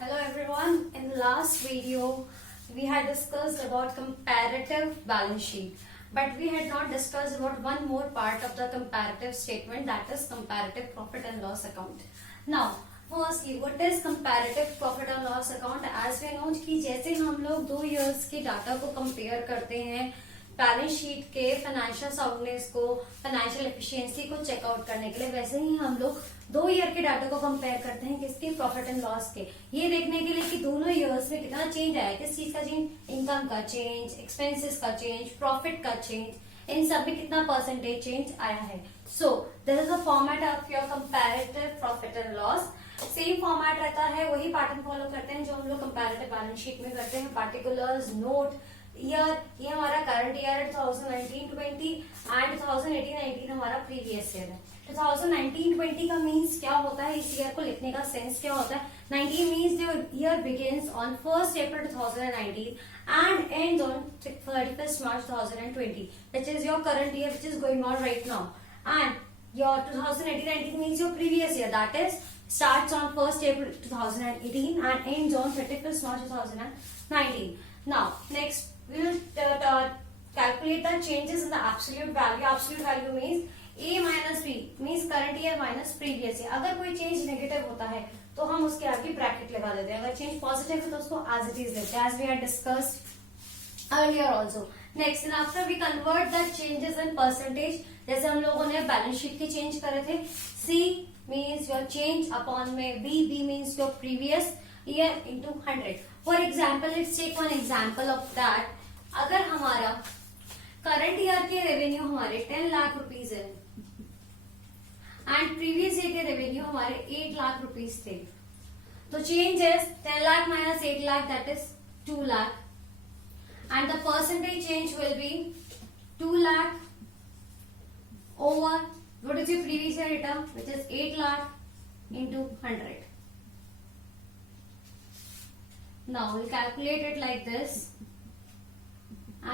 Hello everyone. In the last video, we had discussed about comparative balance sheet, but we had not discussed about one more part of the comparative statement, that is comparative profit and loss account. Now, firstly, what is comparative profit and loss account? As we know कि जैसे हम लोग 2 years के data को compare करते हैं balance sheet के financial soundness को, फाइनेंशियल एफिशिएंसी को चेकआउट करने के लिए, वैसे ही हम लोग 2 ईयर के डाटा को कंपेयर करते हैं किसके, प्रॉफिट एंड लॉस के, ये देखने के लिए कि दोनों ईयर्स में कितना चेंज आया, किस चीज का चेंज, इनकम का चेंज, एक्सपेंसेस का चेंज, प्रॉफिट का चेंज, इन सब में कितना परसेंटेज चेंज आया है. So this is the format of your comparative profit and loss. Same format रहता है, वही पैटर्न फॉलो करते हैं जो हम लोग कंपैरेटिव बैलेंस शीट में करते हैं. पार्टिकुलर्स, नोट, ईयर, ये हमारा करंट ईयर है 2019-20 एंड 2018-19 हमारा प्रीवियस ईयर है. 2019-20 का मीन्स क्या होता है, इस ईयर को लिखने का सेंस क्या होता है. 19 means the year begins on 1st April 2019 and ends on 31st March 2020, which is your current year which is going on right now. And your 2018-19 means your previous year, that is starts on 1st April 2018 and ends on 31st March 2019. Now next we will calculate the changes in the absolute value. Absolute value means A minus B means current year minus previous year. अगर कोई change negative होता है तो हम उसके आगे bracket लगा देते हैं, अगर चेंज पॉजिटिव है तो उसको एज इट इज लेते हैं, as we had discussed earlier also. Next, and after we convert the changes in percentage, जैसे हम लोगों ने बैलेंस शीट के चेंज करे थे. C means your change upon में B means your previous year into 100. For example, let's take one example of that. अगर हमारा करंट ईयर के रेवेन्यू हमारे 10 लाख रुपीज है एंड प्रीवियस ईयर के रेवेन्यू हमारे 8 लाख रुपीज थे, तो change is 10 lakh minus 8 lakh, that is 2 lakh, and the percentage change will be 2 lakh over what is your previous year return which is 8 lakh into 100. Now we'll calculate it like this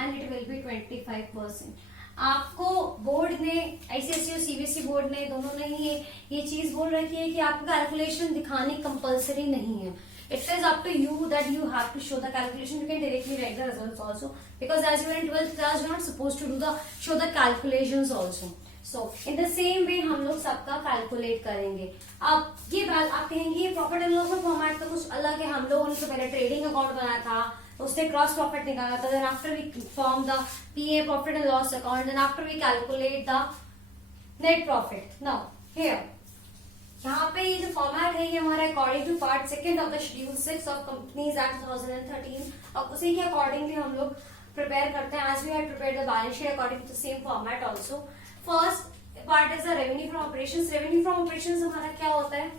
and it will be 25%. आपको board ने, ICSE और CBSE board ने दोनों ने ही ये चीज बोल रखी है कि आपको कैलकुलेशन दिखानी कंपलसरी नहीं है. It is up to you that you have to show the calculation. You can directly write the results also because as you are in 12th class, you are not supposed to show the calculations also. So in the same way हम लोग सबका calculate करेंगे. अब ये बात आप कहेंगे ये प्रॉफिट एंड लॉस का फॉर्मेट तो कुछ अलग है, हम लोगों ने तो पहले ट्रेडिंग अकाउंट बनाया था, उससे क्रॉस प्रॉफिट निकाला था, then after we form the PA profit and loss account, then after we calculate the net profit. Now here यहाँ पे ये जो फॉर्मेट है ये हमारा according to part 2 of the schedule 6 of companies act 2013, और उसी के अकॉर्डिंगली हम लोग प्रिपेयर करते हैं. As we have prepared the balance sheet according to the same format also. First part is the revenue from operations. Revenue from operations हमारा क्या होता है,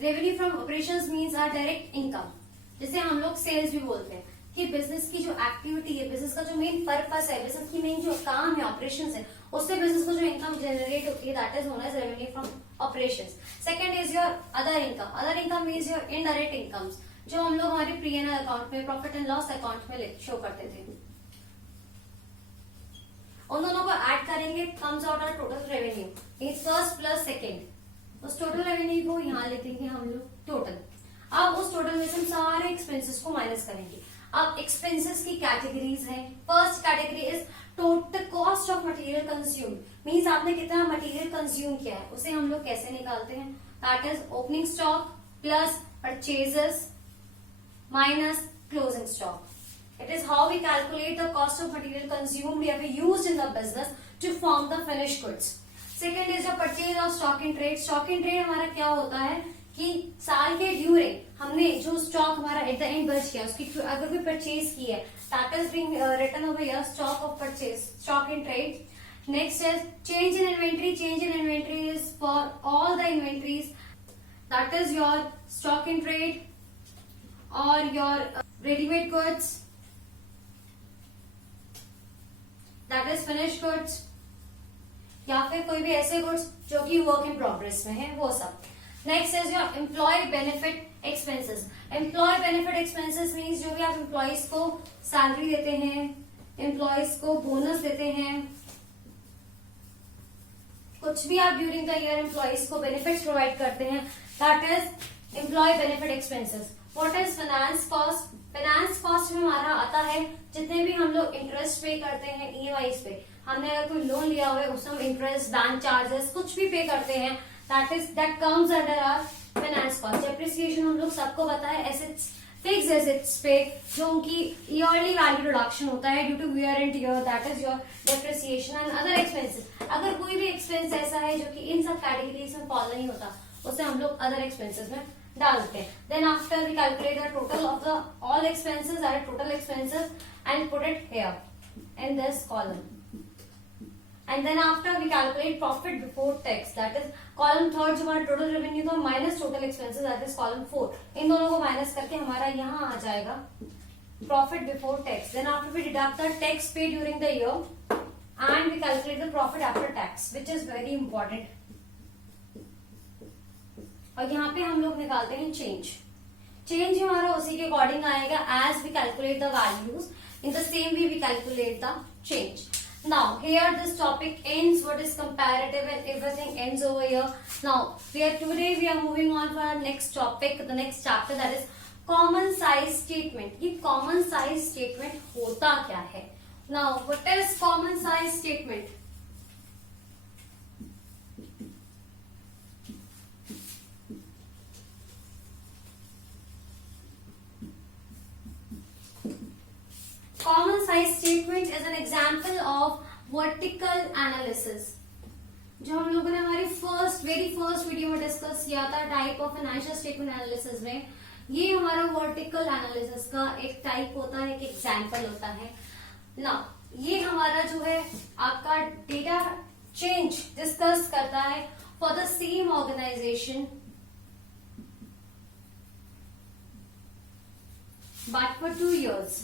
revenue from operations means our direct income, जिसे हम लोग sales भी बोलते हैं, कि बिजनेस की जो एक्टिविटी है, बिजनेस का जो मेन पर्पस है, बिजनेस की मेन जो काम है, ऑपरेशंस है, उससे बिजनेस को जो इनकम जनरेट होती है, that is known as revenue from operations. Second is your other income. Other income means your indirect incomes, जो हम लोग हमारे P&L अकाउंट में, प्रॉफिट एंड लॉस अकाउंट में शो करते थे. उन दोनों को ऐड करेंगे, comes out our total revenue, means first plus second. उस टोटल रेवेन्यू को यहाँ लिखेंगे हम लोग टोटल. अब उस टोटल में से हम सारे एक्सपेंसेस को माइनस करेंगे. अब एक्सपेंसेस की कैटेगरीज हैं. First category is total cost of material consume, means आपने कितना मटेरियल कंज्यूम किया है, उसे हम लोग कैसे निकालते हैं, that is opening stock plus purchases minus closing stock. It is how we calculate the cost of material consumed or used in the business to form the finished goods. Second is the purchase of stock in trade. Stock in trade हमारा क्या होता है कि साल के during हमने जो stock हमारा एट द एंड बच गया, उसकी अगर कोई परचेज की है, that is being written over here stock of purchase, stock in trade. Next is change in inventory. Change in inventory is for all the inventories, that is your stock in trade और your readymade goods, that is finish goods, या फिर कोई भी ऐसे goods जो कि work in progress में है, वो सब. Next is your employee benefit expenses. Employee benefit expenses means जो भी आप एम्प्लॉयज को सैलरी देते हैं, एम्प्लॉयज को बोनस देते हैं, कुछ भी आप ड्यूरिंग द ईयर एम्प्लॉयज को बेनिफिट्स प्रोवाइड करते हैं, that is employee benefit expenses. What is finance cost? Finance cost में हमारा आता है जितने भी हम लोग इंटरेस्ट पे करते हैं ईएमआईज पे. हमने अगर कोई लोन लिया हुआ है उसमें हम इंटरेस्ट, बैंक चार्जेस कुछ भी पे करते हैं, that comes under our finance cost. Depreciation हम लोग सबको पता है, एसेट्स, फिक्स एसेट्स पे जो उनकी ईयरली वैल्यू रिडक्शन होता है due to wear and tear, that is your depreciation. And other expenses, अगर कोई भी एक्सपेंस ऐसा है जो कि इन सब कैटेगरीज में फॉलो नहीं होता उसे हम लोग अदर एक्सपेंसेस में डालते हैं. Then after we calculate the total of the all expenses, that is total expenses, and put it here in this column. And then after we calculate profit before tax, that is column third जो हमारा total revenue था minus total expenses, that is column 4. इन दोनों को minus करके हमारा यहाँ आ जाएगा profit before tax. Then after we deduct the tax paid during the year and we calculate the profit after tax, which is very important. और यहाँ पे हम लोग निकालते हैं चेंज हमारा उसी के अकॉर्डिंग आएगा. As we calculate the values in the same way we calculate the change. Now here this topic ends. What is comparative and everything ends over here. Now today we are moving on for our next topic, the next chapter, that is common size statement. ये common size statement होता क्या है? Now what is common size statement? Common size statement is an example of vertical analysis. जो हम लोगों ने हमारी very first video में डिस्कस किया था type of financial statement analysis में, ये हमारा वर्टिकल एनालिसिस का एक टाइप होता है, एक एग्जांपल होता है ना. ये हमारा जो है आपका डेटा चेंज डिस्कस करता है for the same organisation but for 2 years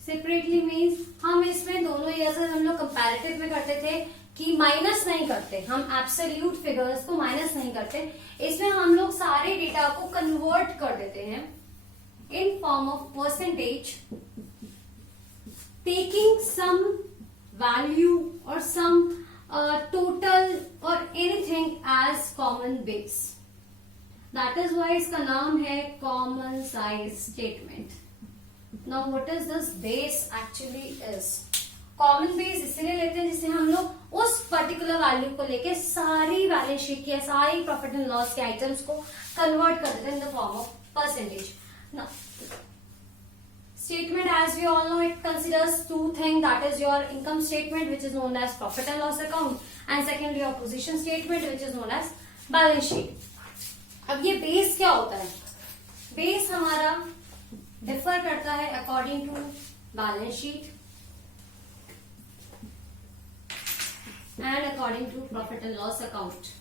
separately means हम इसमें दोनों ईयर्स हम लोग कंपैरेटिव में करते थे कि माइनस नहीं करते, हम एब्सोल्यूट फिगर्स को माइनस नहीं करते. इसमें हम लोग सारे डेटा को कन्वर्ट कर देते हैं in form of percentage, taking some value और सम टोटल और anything as common base. That is why इसका नाम है common size statement. Now what is this base actually is? Common base इसलिए लेते हैं जिससे हम लोग उस पर्टिकुलर वैल्यू को लेके सारी बैलेंस शीट की सारी प्रॉफिट एंड लॉस के आइटम्स को कन्वर्ट कर देते हैं in the form of percentage. Now statement, as we all know, it considers 2 things, that is your income statement which is known as profit and loss account, and secondly your position statement which is known as balance sheet. अब ये base क्या होता है? Base हमारा differ करता है according to balance sheet and according to profit and loss account.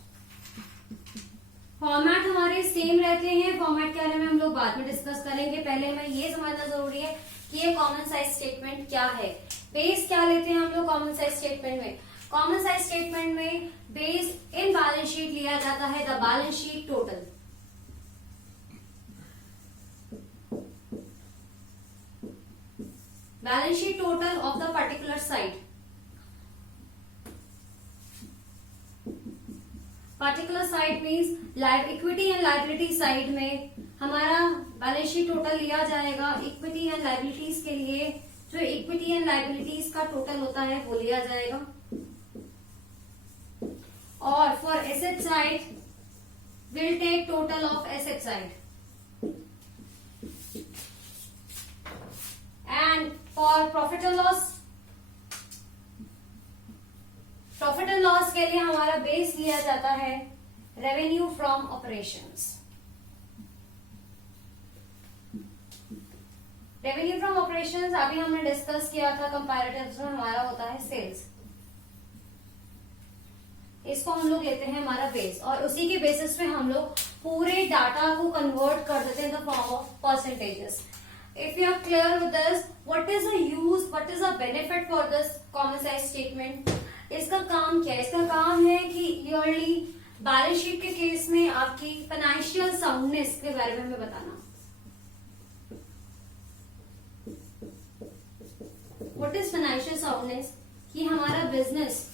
Format हमारे same रहते हैं. फॉर्मेट के बारे में हम लोग बाद में डिस्कस करेंगे. पहले हमें ये समझना जरूरी है कि ये कॉमन साइज स्टेटमेंट क्या है. बेस क्या लेते हैं हम लोग कॉमन साइज स्टेटमेंट में? कॉमन साइज स्टेटमेंट में बेस इन बैलेंस शीट लिया जाता है the balance sheet total. Balance sheet total of the particular side. Particular side means equity and liability side में हमारा बैलेंस शीट टोटल लिया जाएगा. Equity and liabilities के लिए जो इक्विटी एंड लाइबिलिटीज का टोटल होता है वो लिया जाएगा. और for asset side will take total of asset side. And for profit and loss, profit and loss के लिए हमारा बेस लिया जाता है revenue from operations. Revenue from operations अभी हमने डिस्कस किया था कंपैरेटिव्स में, हमारा होता है सेल्स. इसको हम लोग लेते हैं हमारा बेस और उसी के बेसिस पे हम लोग पूरे डाटा को कन्वर्ट कर देते हैं in the form of percentages. If you are clear with this, what is the use, what is the benefit for this common size statement? इसका काम क्या है? इसका काम है कि ईयरली बैलेंस शीट के केस में आपकी फाइनेंशियल साउंडनेस के बारे में हमें बताना. What is financial soundness? कि हमारा बिजनेस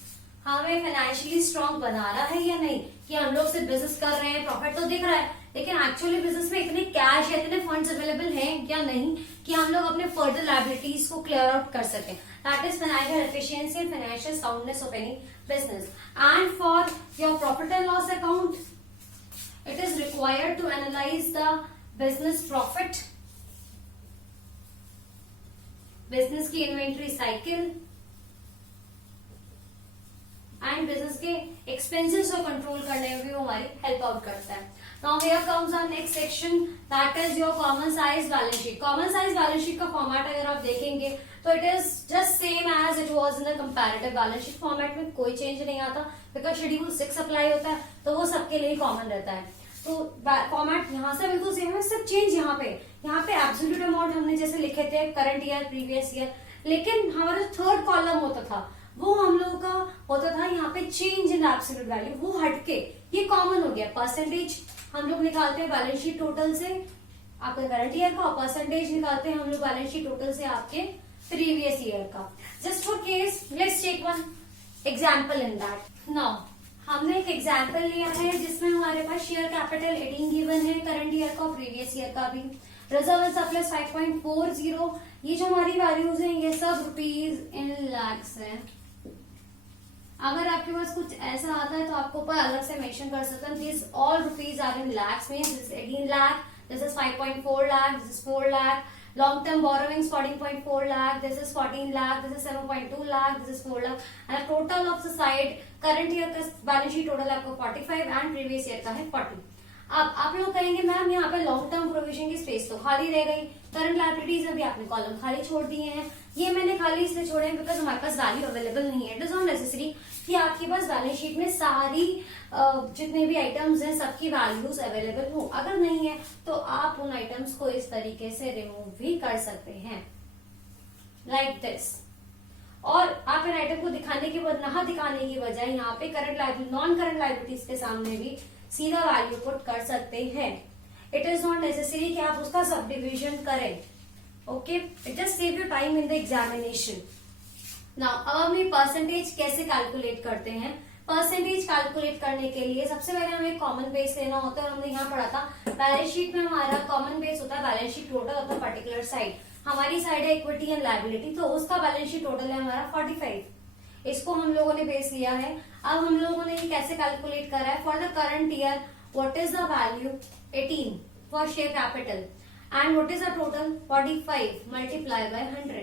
हमें फाइनेंशियली स्ट्रांग बना रहा है या नहीं, कि हम लोग सिर्फ बिजनेस कर रहे हैं, प्रॉफिट तो दिख रहा है, लेकिन एक्चुअली बिजनेस में इतने कैश या इतने फंड्स अवेलेबल हैं या नहीं कि हम लोग अपने फर्दर लायबिलिटीज को क्लियर आउट कर सकें. That is financial efficiency and financial soundness of any business. And for your profit and loss account, it is required to analyze the business profit, business की inventory cycle and business के expenses को control करने में भी वो हमारी help out करता है. Now here comes our next section, that is your common size balance sheet. Common size balance sheet का format अगर आप देखेंगे तो it is just same as it was in the comparative balance sheet format में कोई change नहीं आता, because schedule 6 apply होता है तो वो सबके लिए कॉमन रहता है. तो फॉर्मेट यहाँ से बिल्कुल सेम है, सिर्फ चेंज यहाँ पे एब्सोल्यूट अमाउंट हमने जैसे लिखे थे करंट ईयर प्रीवियस ईयर, लेकिन हमारा थर्ड कॉलम होता था वो हम लोगों का होता था यहाँ पे चेंज इन एब्सोल्यूट वैल्यू, वो हटके ये कॉमन हो गया. परसेंटेज हम लोग निकालते हैं बैलेंस शीट टोटल से आपके करंट ईयर का, और परसेंटेज निकालते हैं हम लोग बैलेंस शीट टोटल से आपके प्रीवियस ईयर का. Just for case let's take one example in that. Now हमने एक एग्जाम्पल लिया है जिसमें हमारे पास शेयर कैपिटल 18 गिवन है, करंट ईयर का, प्रीवियस ईयर का भी. Reserve and surplus 5.40. ये जो हमारी वैल्यूज हैं ये सब रुपीज इन लैक्स है. अगर आपके पास कुछ ऐसा आता है तो आपको ऊपर अलग से मेंशन कर सकते हैं. This all rupees are in lakhs, means this 18 lakh, this is 5.4 lakh, this is 4 lakh. Long term borrowings 14.4 lakh, this is 14 lakh, this is 7.2 lakh, this is 4 lakh, and total of the side current year का balance sheet total आपको 45 and previous year का है 40. अब आप लोग कहेंगे ma'am यहाँ पे लॉन्ग टर्म प्रोविजन की स्पेस तो खाली रह गई, करंट लायबिलिटीज अभी आपने कॉलम खाली छोड़ दिए हैं. ये मैंने खाली इसलिए छोड़े हैं बिकॉज हमारे पास वैल्यू अवेलेबल नहीं है. इट इज नॉट नेसेसरी कि आपके पास बैलेंस शीट में सारी जितने भी आइटम्स हैं सबकी वैल्यूज अवेलेबल हो. अगर नहीं है तो आप उन आइटम्स को इस तरीके से रिमूव भी कर सकते हैं लाइक दिस. और आप इन आइटम को दिखाने के बाद ना दिखाने की बजाय यहाँ पे current liability non current liabilities के सामने भी सीधा वैल्यू पुट कर सकते हैं. इट इज नॉट नेसेसरी कि आप उसका सब डिविजन करें. Okay, it just save you time in the examination. Now अब हम ये परसेंटेज कैसे कैलकुलेट करते हैं. परसेंटेज कैलकुलेट करने के लिए सबसे पहले हमें कॉमन बेस लेना होता है. हमने यहाँ पढ़ा था बैलेंस शीट में हमारा कॉमन बेस होता है balance sheet total of the particular side. हमारी साइड है इक्विटी एंड लायबिलिटी, तो उसका बैलेंस शीट टोटल है हमारा 45. इसको हम लोगों ने बेस लिया है. अब हम लोगों ने ये कैसे कैलकुलेट करा है. For the current year what is the value 18 for share capital and what is the total 45 multiplied by 100.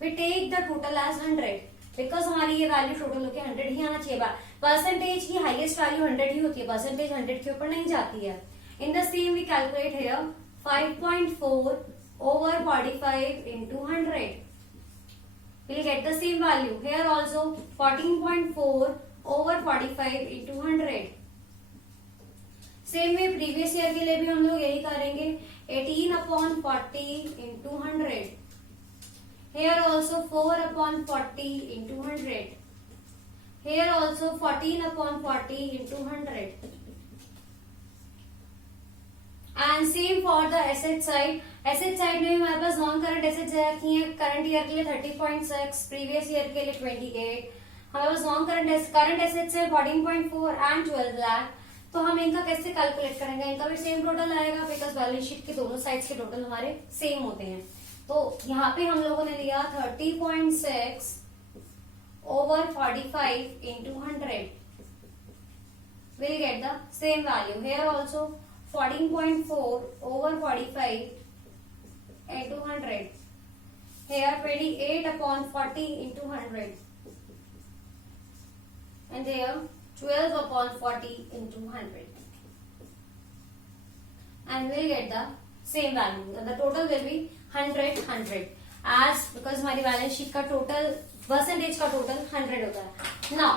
we take the total as 100 because हमारी ये वैल्यू टोटल होके 100 ही आना चाहिए. परसेंटेज की हाईएस्ट वैल्यू 100 ही होती है, परसेंटेज 100 के ऊपर नहीं जाती है. In the same we calculate here 5.4 over 45 into 100. we'll get the same value here also 14.4 over 45 into 100. Same में प्रीवियस ईयर के लिए भी हम लोग यही करेंगे 18/40 into 100. Here also 4/40 into 100. Here also 14/40 into 100. And same for the asset side. Asset side में हमारे पास नॉन करंट एसेट्स रखी हैं. करंट ईयर के लिए 30.6, प्रीवियस ईयर के लिए 28. हमारे पास नॉन करंट एसेट्स है 14.4 एंड 12 लाख. तो हम इनका कैसे कैलकुलेट करेंगे. इनका भी सेम टोटल आएगा बिकॉज बैलेंस शीट के दोनों साइड्स के टोटल हमारे सेम होते हैं. तो यहाँ पे हम लोगों ने लिया 30.6 over 45 into 100. we'll get the same value. Here also 14.4 over 45 into 100. Here 28/40 into 100. And there 12/40 into 100. And we'll get the same value. And the total will be 100. As because हमारी बैलेंस शीट का total percentage का total 100 होता है. Now,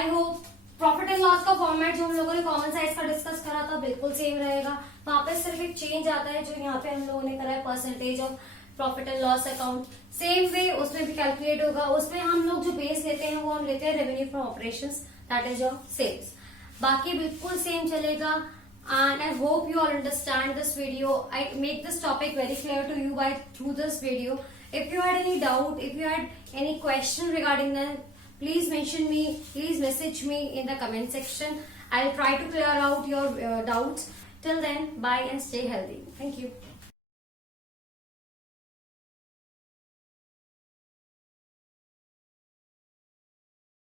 I hope profit and loss का format जो हम लोगों ने कॉमन साइज का डिस्कस करा था बिल्कुल सेम रहेगा. वहां पे सिर्फ एक चेंज आता है जो यहाँ पे हम लोगों ने करा है percentage of profit and loss account. Same way उसमें भी कैलकुलेट होगा. उसमें हम लोग जो बेस लेते हैं वो हम लेते हैं revenue from operations, that is your sales. बाकी बिल्कुल सेम चलेगा. And I hope you all understand this video. I make this topic very clear to you through this video. If you had any doubt, if you had any question regarding that, please message me in the comment section. I'll try to clear out your doubts. Till then, bye and stay healthy. Thank you.